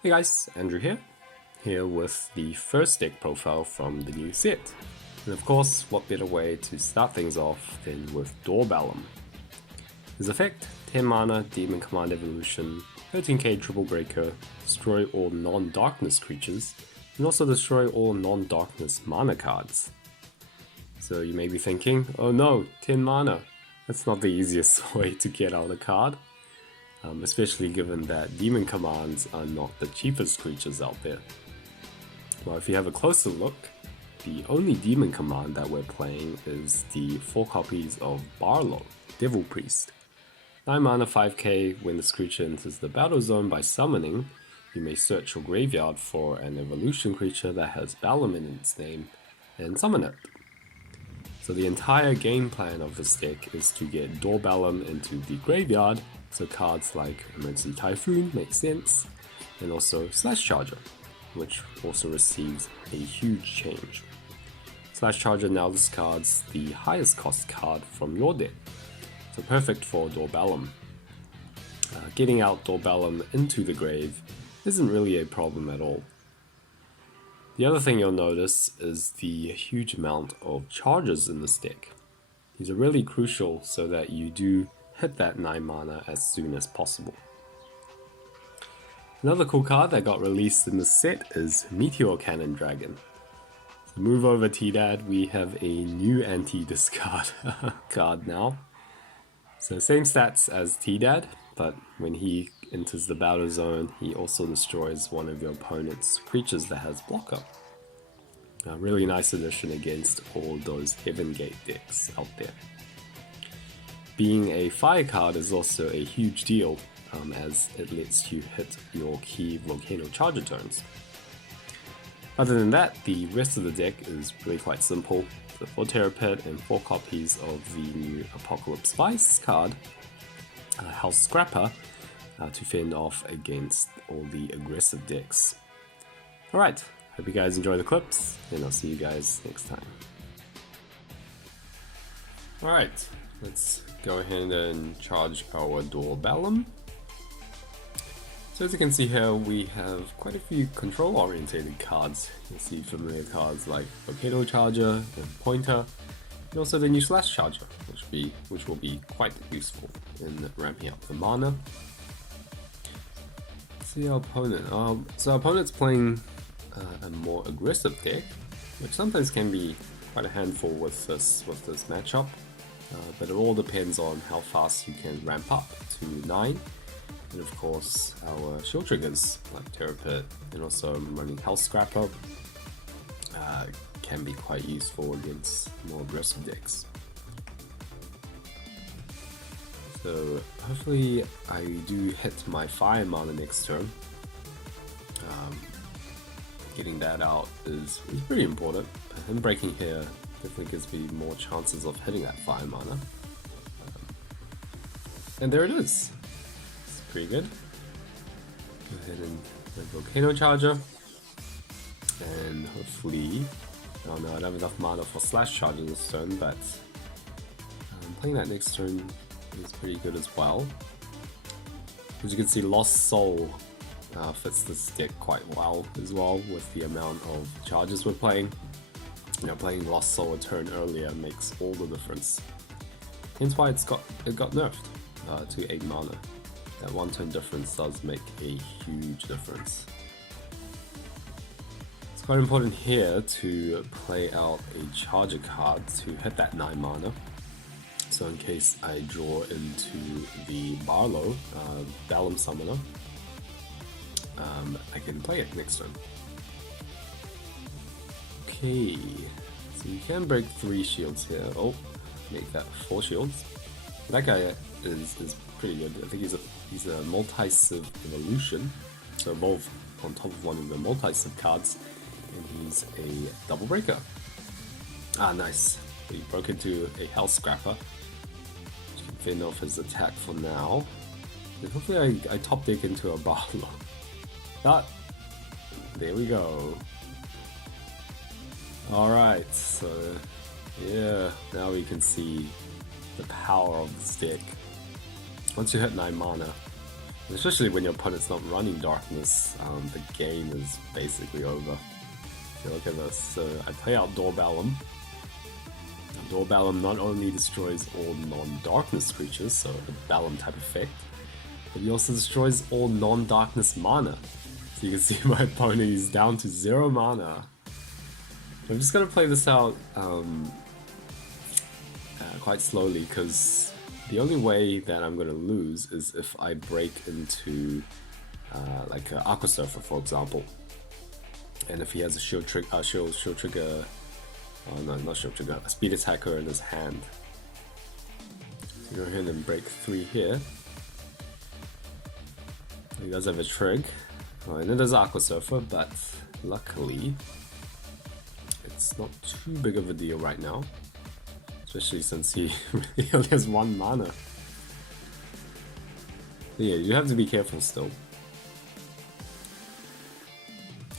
Hey guys, Andrew here with the first deck profile from the new set. And of course, what better way to start things off than with Ballom. His effect, 10 mana, Demon Command Evolution, 13k Triple Breaker, destroy all non-darkness creatures, and also destroy all non-darkness mana cards. So you may be thinking, oh no, 10 mana, that's not the easiest way to get out a card. Especially given that demon commands are not the cheapest creatures out there. Well, if you have a closer look, the only demon command that we're playing is the 4 copies of Ballom, Devil Priest. 9 mana 5k, when this creature enters the battle zone by summoning, you may search your graveyard for an evolution creature that has Ballom in its name and summon it. So the entire game plan of this deck is to get Ballom into the graveyard, so cards like Emergency Typhoon make sense, and also Slash Charger, which also receives a huge change. Slash Charger now discards the highest cost card from your deck, so perfect for Ballom. Getting out Ballom into the grave isn't really a problem at all. The other thing you'll notice is the huge amount of charges in this deck. These are really crucial so that you do hit that 9 mana as soon as possible. Another cool card that got released in the set is Meteor Cannon Dragon. So move over T-Dad, we have a new anti-discard card now. So same stats as T-Dad, but when he enters the battle zone, he also destroys one of your opponent's creatures that has blocker. A really nice addition against all those Heaven Gate decks out there. Being a fire card is also a huge deal, as it lets you hit your key Volcano Charger turns. Other than that, the rest of the deck is really quite simple. So 4 Terror Pit and 4 copies of the new Apocalypse Vice card, House Scrapper, to fend off against all the aggressive decks. Alright, hope you guys enjoy the clips, and I'll see you guys next time. Alright, let's go ahead and charge our Ballom. So as you can see here, we have quite a few control-orientated cards. You'll see familiar cards like Volcano Charger and Pointer, and also the new Slash Charger, which will be quite useful in ramping up the mana. Let's see our opponent. So our opponent's playing a more aggressive deck, which sometimes can be quite a handful with this matchup. But it all depends on how fast you can ramp up to 9. And of course, our shield triggers like Terror Pit and also running House Scrapper can be quite useful against more aggressive decks. So hopefully I do hit my fire mana next turn. Getting that out is pretty important. Him breaking here definitely gives me more chances of hitting that fire mana. And there it is. It's pretty good. Go ahead and play Volcano Charger. And hopefully, I don't know, I don't have enough mana for Slash Charger this turn, but playing that next turn is pretty good as well. As you can see, Lost Soul fits this deck quite well as well with the amount of charges we're playing. You know, playing Lost Soul a turn earlier makes all the difference. Hence why it got nerfed to 8 mana. That 1 turn difference does make a huge difference. It's quite important here to play out a Charger card to hit that 9 mana. So in case I draw into the Ballom Summoner, I can play it next turn. Okay, so you can break 3 shields here. Oh, make that 4 shields. That guy is pretty good. I think he's a multi-civ evolution, so evolve on top of one of the multi-civ cards, and he's a double breaker. Ah, nice. He broke into a House Scrapper, which can fend off his attack for now. And hopefully I top deck into a Ballom. Ah, there we go. Alright, so yeah, now we can see the power of this deck. Once you hit 9 mana, Especially when your opponent's not running darkness, the game is basically over. So look at this. So I play out Duel Ballom. Duel Ballom not only destroys all non-darkness creatures, so the Ballom type effect, but he also destroys all non-darkness mana. So you can see my opponent is down to 0 mana. I'm just gonna play this out quite slowly, because the only way that I'm gonna lose is if I break into like Aqua Surfer, for example. And if he has a shield trigger, oh no, not shield trigger, a speed attacker in his hand. So go ahead and break 3 here. He does have a trig, and it is Aqua Surfer, but luckily it's not too big of a deal right now. Especially since he really only has 1 mana. But yeah, you have to be careful still.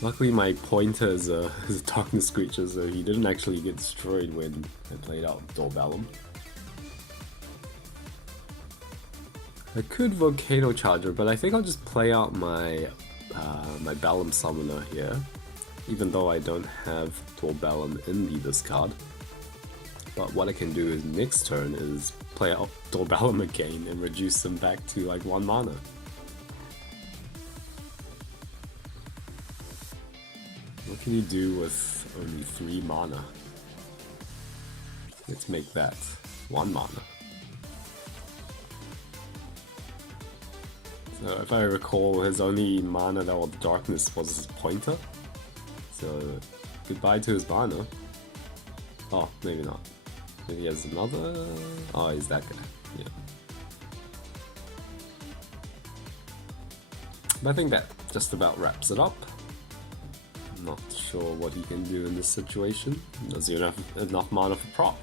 Luckily my pointer is a darkness creature, so he didn't actually get destroyed when I played out Duel Ballom. I could Volcano Charger, but I think I'll just play out my my Ballom Summoner here, even though I don't have Duel Ballom in the discard. But what I can do is next turn is play out Duel Ballom again and reduce them back to like 1 mana. What can you do with only 3 mana? Let's make that 1 mana. So if I recall, his only mana that was darkness was his pointer. So goodbye to his mana. Oh, maybe not. Maybe he has another... Oh, he's that guy. Yeah. But I think that just about wraps it up. I'm not sure what he can do in this situation. Does he have enough mana for proc?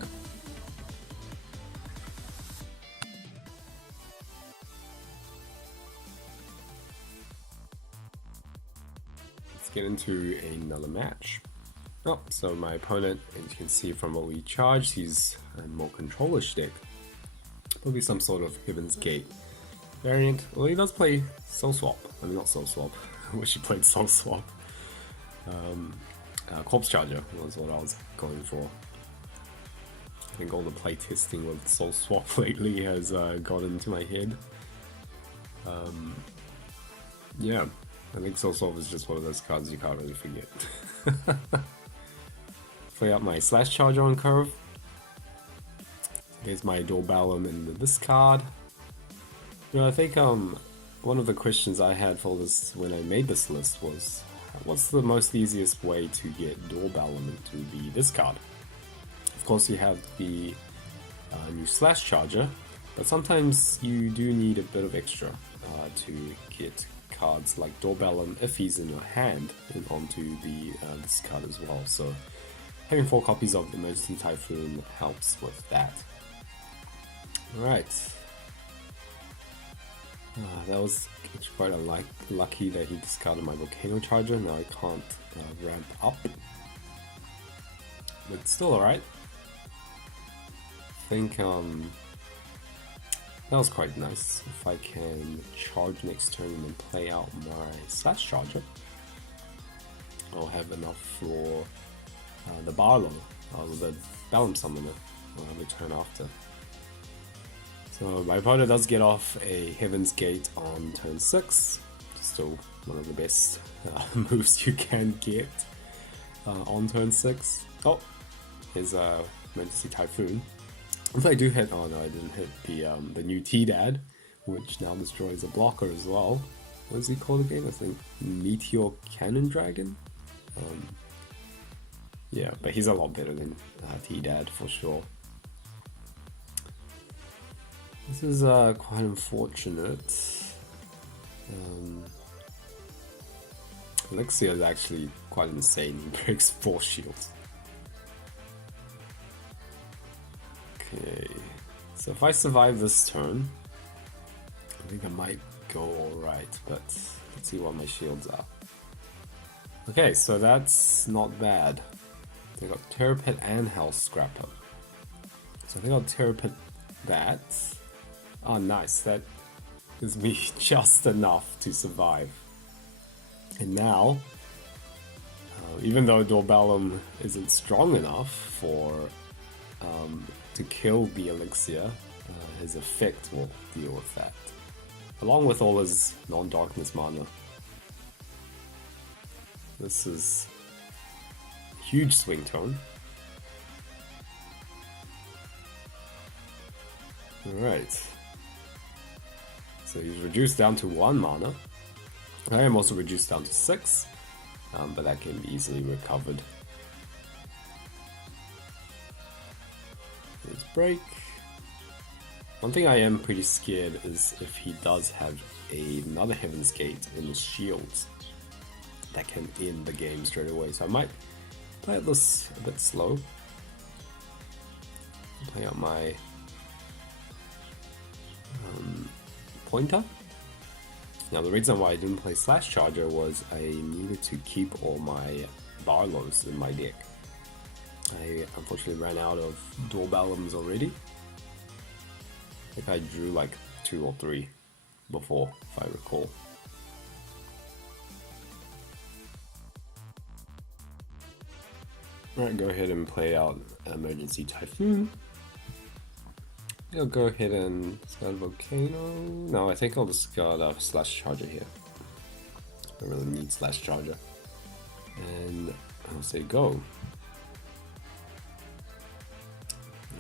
Let's get into another match. Oh, so my opponent, as you can see from what we charged, he's a more controllish deck. Probably some sort of Heaven's Gate variant. Well, he does play Soul Swap. I mean, not Soul Swap. I wish he played Soul Swap. Corpse Charger was what I was going for. I think all the playtesting with Soul Swap lately has got into my head. Yeah, I think Soul Swap is just one of those cards you can't really forget. Play out my Slash Charger on curve. There's my Duel Ballom in the discard. You know, I think one of the questions I had for this when I made this list was, what's the most easiest way to get Duel Ballom into the discard? Of course, you have the new Slash Charger, but sometimes you do need a bit of extra to get cards like Duel Ballom, if he's in your hand, and onto the discard as well. So having 4 copies of Emergency Typhoon helps with that. Alright. That was quite lucky that he discarded my Volcano Charger. Now I can't ramp up. But it's still alright. I think that was quite nice. If I can charge next turn and then play out my Slash Charger, I'll have enough for the Ballom, the Ballom Summoner, the turn after. So my opponent does get off a Heaven's Gate on turn 6. Still one of the best moves you can get on turn 6. Oh, here's Emergency Typhoon. If I do hit, oh no, I didn't hit the new T-Dad, which now destroys a blocker as well. What is he called again? I think Meteor Cannon Dragon? Yeah, but he's a lot better than T-Dad for sure. This is quite unfortunate. Elixir is actually quite insane. He breaks 4 shields. Okay, so if I survive this turn, I think I might go alright, but let's see what my shields are. Okay, so that's not bad. They got Terror Pit and House Scrapper. So I think I'll Terror Pit that. Oh, nice. That gives me just enough to survive. And now, even though Duel Ballom isn't strong enough for to kill the elixir, his effect will deal with that, along with all his non-darkness mana. This is a huge swing tone. Alright. So he's reduced down to 1 mana. I am also reduced down to 6, but that can be easily recovered. Let's break. One thing I am pretty scared is if he does have another Heaven's Gate in his shields. That can end the game straight away, so I might play this a bit slow. Play out my pointer. Now the reason why I didn't play Slash Charger was I needed to keep all my Barlows in my deck. I unfortunately ran out of Duel Balloms already. I think I drew like 2 or 3 before, if I recall. Alright, go ahead and play out Emergency Typhoon. I'll go ahead and discard Volcano. No, I think I'll discard Slash Charger here. I really need Slash Charger. And I'll say go.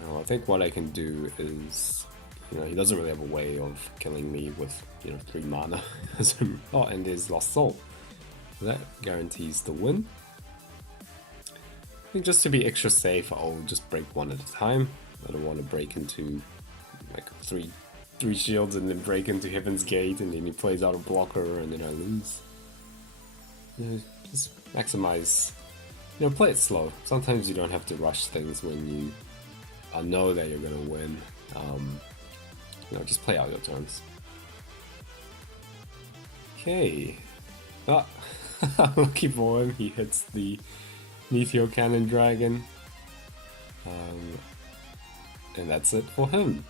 Now I think what I can do is, he doesn't really have a way of killing me with, 3 mana. Oh, and there's Lost Soul. That guarantees the win. I think just to be extra safe, I'll just break 1 at a time. I don't want to break into like three shields and then break into Heaven's Gate and then he plays out a blocker and then I lose. Just maximize, play it slow. Sometimes you don't have to rush things when you know that you're gonna win. Just play out your turns. Okay. Lucky for him, he hits the Meteor Cannon Dragon. And that's it for him.